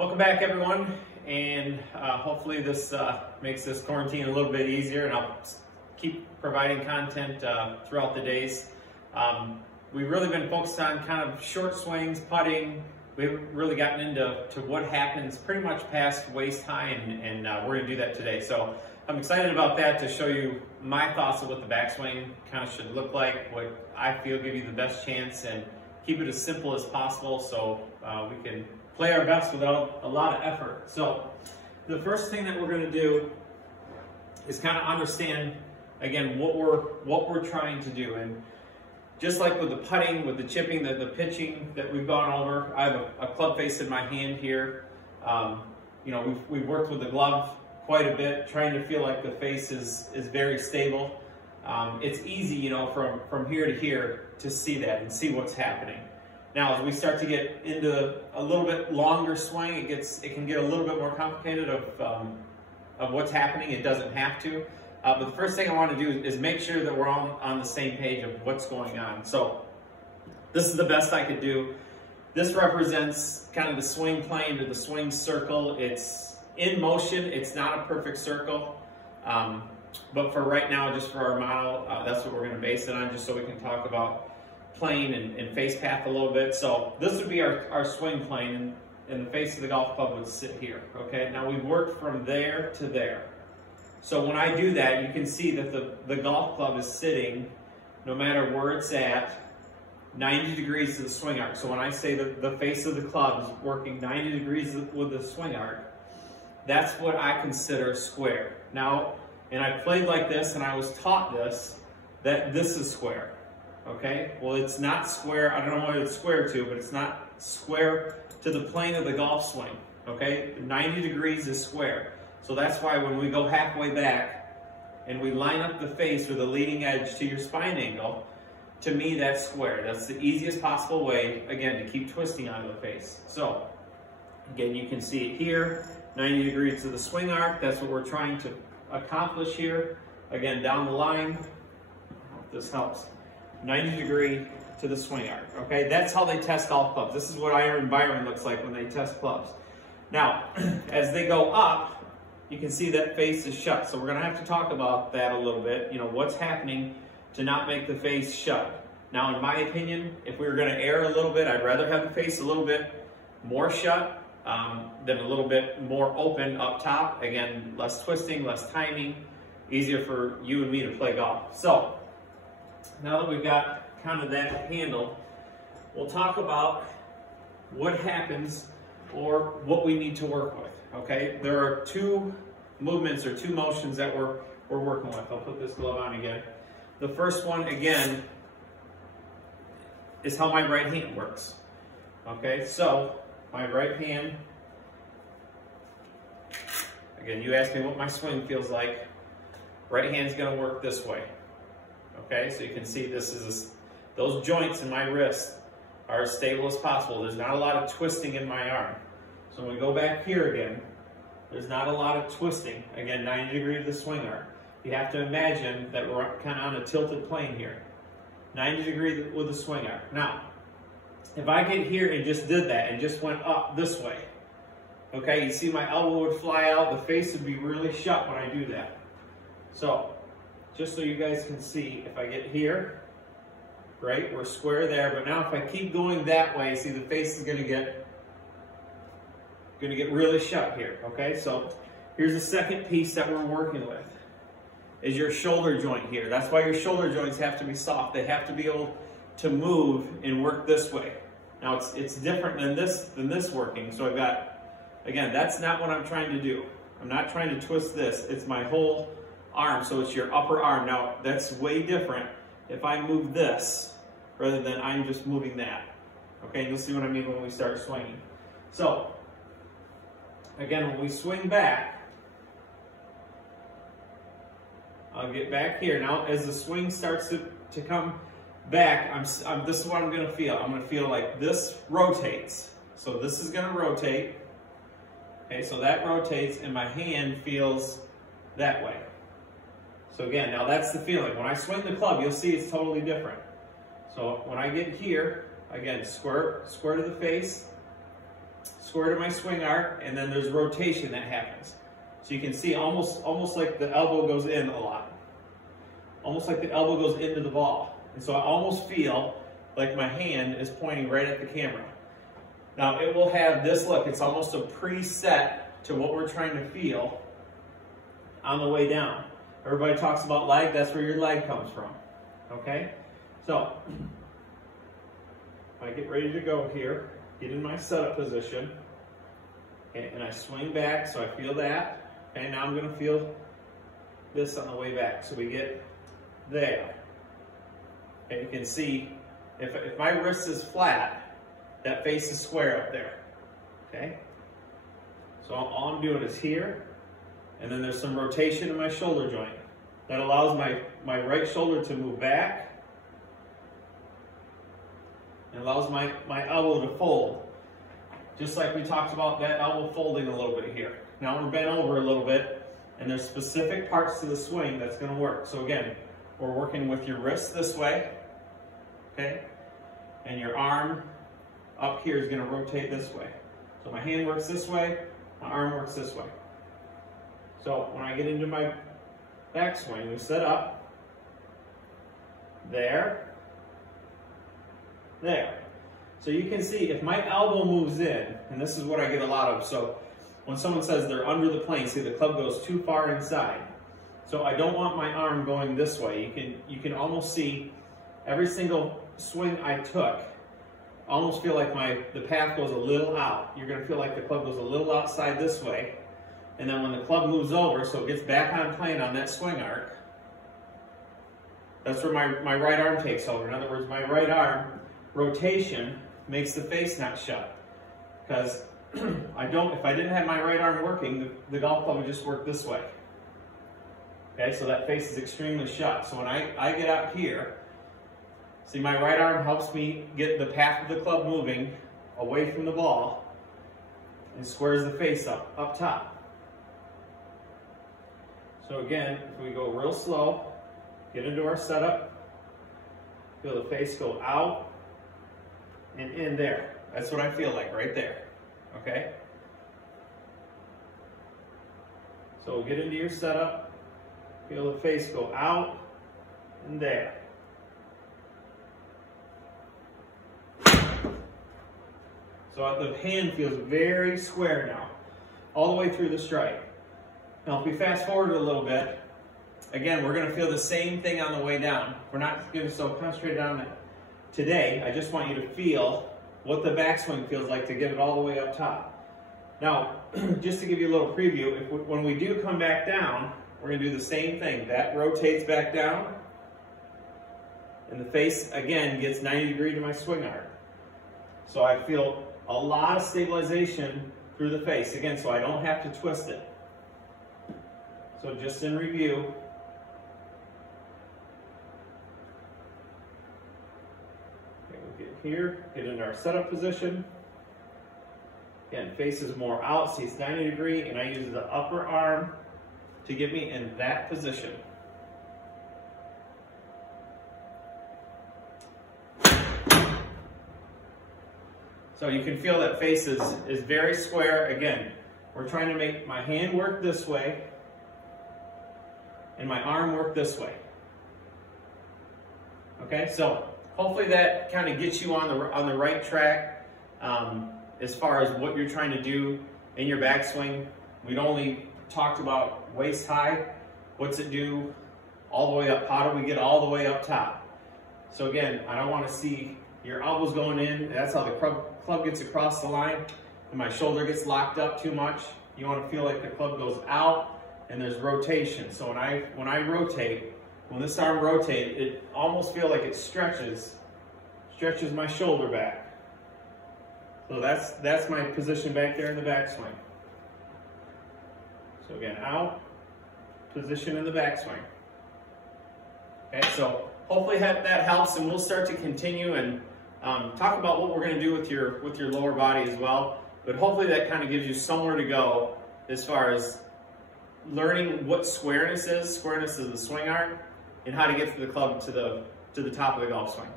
Welcome back, everyone, and hopefully this makes this quarantine a little bit easier, and I'll keep providing content throughout the days. We've really been focused on kind of short swings, putting. We haven't really gotten into what happens pretty much past waist high, and we're going to do that today. So I'm excited about that, to show you my thoughts of what the backswing kind of should look like, what I feel give you the best chance, and keep it as simple as possible so we can play our best without a lot of effort. So the first thing that we're going to do is kind of understand, again, what we're trying to do. And just like with the putting, with the chipping, the pitching that we've gone over, I have a club face in my hand here. You know, we've worked with the glove quite a bit, trying to feel like the face is very stable. It's easy, you know, from here to here to see that and see what's happening. Now, as we start to get into a little bit longer swing, it can get a little bit more complicated of what's happening. It doesn't have to. But the first thing I want to do is make sure that we're all on the same page of what's going on. So this is the best I could do. This represents kind of the swing plane or the swing circle. It's in motion. It's not a perfect circle. But for right now, just for our model, that's what we're going to base it on, just so we can talk about plane and face path a little bit. So this would be our swing plane, and the face of the golf club would sit here. Okay, now we've worked from there to there. So when I do that, you can see that the golf club is sitting, no matter where it's at, 90 degrees to the swing arc. So when I say that the face of the club is working 90 degrees with the swing arc, that's what I consider square. Now, and I played like this, and I was taught this, that this is square. Okay, well, it's not square. I don't know what it's square to, but it's not square to the plane of the golf swing. Okay, 90 degrees is square. So that's why when we go halfway back and we line up the face or the leading edge to your spine angle, to me that's square. That's the easiest possible way, again, to keep twisting onto the face. So again, you can see it here, 90 degrees to the swing arc. That's what we're trying to accomplish here. Again, down the line, I hope this helps. 90 degree to the swing arc. Okay, that's how they test golf clubs. This is what Iron Byron looks like when they test clubs. Now, as they go up, you can see that face is shut. So we're going to have to talk about that a little bit. You know, what's happening to not make the face shut. Now, in my opinion, if we were going to err a little bit, I'd rather have the face a little bit more shut than a little bit more open up top. Again, less twisting, less timing, easier for you and me to play golf. So now that we've got kind of that handled, we'll talk about what happens or what we need to work with. Okay, there are two movements or two motions that we're working with. I'll put this glove on again. The first one, again, is how my right hand works. Okay, so my right hand, again, you asked me what my swing feels like. Right hand's going to work this way. Okay, so you can see this is those joints in my wrist are as stable as possible. There's not a lot of twisting in my arm. So when we go back here again, there's not a lot of twisting. Again, 90 degrees of the swing arc. You have to imagine that we're kind of on a tilted plane here. 90 degrees with the swing arc. Now, if I get here and just did that and just went up this way, okay, you see my elbow would fly out, the face would be really shut when I do that. So, just so you guys can see, if I get here, right, we're square there, but now if I keep going that way, see the face is going to get really shut here. Okay, so here's the second piece that we're working with, is your shoulder joint here. That's why your shoulder joints have to be soft. They have to be able to move and work this way. Now it's different than this working. So I've got, again, that's not what I'm trying to do. I'm not trying to twist this. It's my whole arm, so it's your upper arm. Now that's way different if I move this rather than I'm just moving that. Okay, you'll see what I mean when we start swinging. So again, when we swing back, I'll get back here. Now as the swing starts to come back, this is what I'm going to feel. I'm going to feel like this rotates. So this is going to rotate. Okay, so that rotates and my hand feels that way. So again, now that's the feeling. When I swing the club, you'll see it's totally different. So when I get here, again, square to the face, square to my swing arc, and then there's rotation that happens. So you can see almost like the elbow goes in a lot. Almost like the elbow goes into the ball. And so I almost feel like my hand is pointing right at the camera. Now it will have this look, it's almost a preset to what we're trying to feel on the way down. Everybody talks about lag, that's where your lag comes from. Okay? So, I get ready to go here, get in my setup position, and I swing back, so I feel that. Okay, now I'm going to feel this on the way back. So we get there. And you can see, if my wrist is flat, that face is square up there. Okay? So all I'm doing is here, and then there's some rotation in my shoulder joint. That allows my right shoulder to move back. It allows my elbow to fold. Just like we talked about that elbow folding a little bit here. Now we're bent over a little bit, and there's specific parts to the swing that's going to work. So again, we're working with your wrist this way, okay? And your arm up here is going to rotate this way. So my hand works this way, my arm works this way. So when I get into my backswing, we set up, there, there. So you can see if my elbow moves in, and this is what I get a lot of, so when someone says they're under the plane, see the club goes too far inside. So I don't want my arm going this way. You can almost see every single swing I took, almost feel like the path goes a little out. You're gonna feel like the club goes a little outside this way. And then when the club moves over, so it gets back on plane on that swing arc, that's where my right arm takes over. In other words, my right arm rotation makes the face not shut. Because if I didn't have my right arm working, the golf club would just work this way. Okay, so that face is extremely shut. So when I get out here, see my right arm helps me get the path of the club moving away from the ball and squares the face up top. So again, if we go real slow, get into our setup, feel the face go out and in there. That's what I feel like right there, okay? So get into your setup, feel the face go out and there. So the hand feels very square now, all the way through the strike. Now if we fast forward a little bit, again, we're going to feel the same thing on the way down. We're not going to so concentrate on it today. I just want you to feel what the backswing feels like to get it all the way up top. Now, just to give you a little preview, when we do come back down, we're going to do the same thing. That rotates back down, and the face, again, gets 90 degrees to my swing arc. So I feel a lot of stabilization through the face, again, so I don't have to twist it. So just in review, okay, we'll get here, get into our setup position. Again, face is more out, see it's 90 degrees, and I use the upper arm to get me in that position. So you can feel that face is very square. Again, we're trying to make my hand work this way and my arm work this way. Okay, so hopefully that kind of gets you on the right track as far as what you're trying to do in your backswing. We'd only talked about waist high. What's it do all the way up? How do we get all the way up top? So again, I don't want to see your elbows going in. That's how the club gets across the line, and my shoulder gets locked up too much. You want to feel like the club goes out and there's rotation. So when I rotate, when this arm rotates, it almost feels like it stretches my shoulder back. So that's my position back there in the backswing. So again, out, position in the backswing. Okay, so hopefully that helps, and we'll start to continue and talk about what we're going to do with your lower body as well. But hopefully that kind of gives you somewhere to go as far as learning what squareness is. Squareness is the swing arc, and how to get to the club to the top of the golf swing.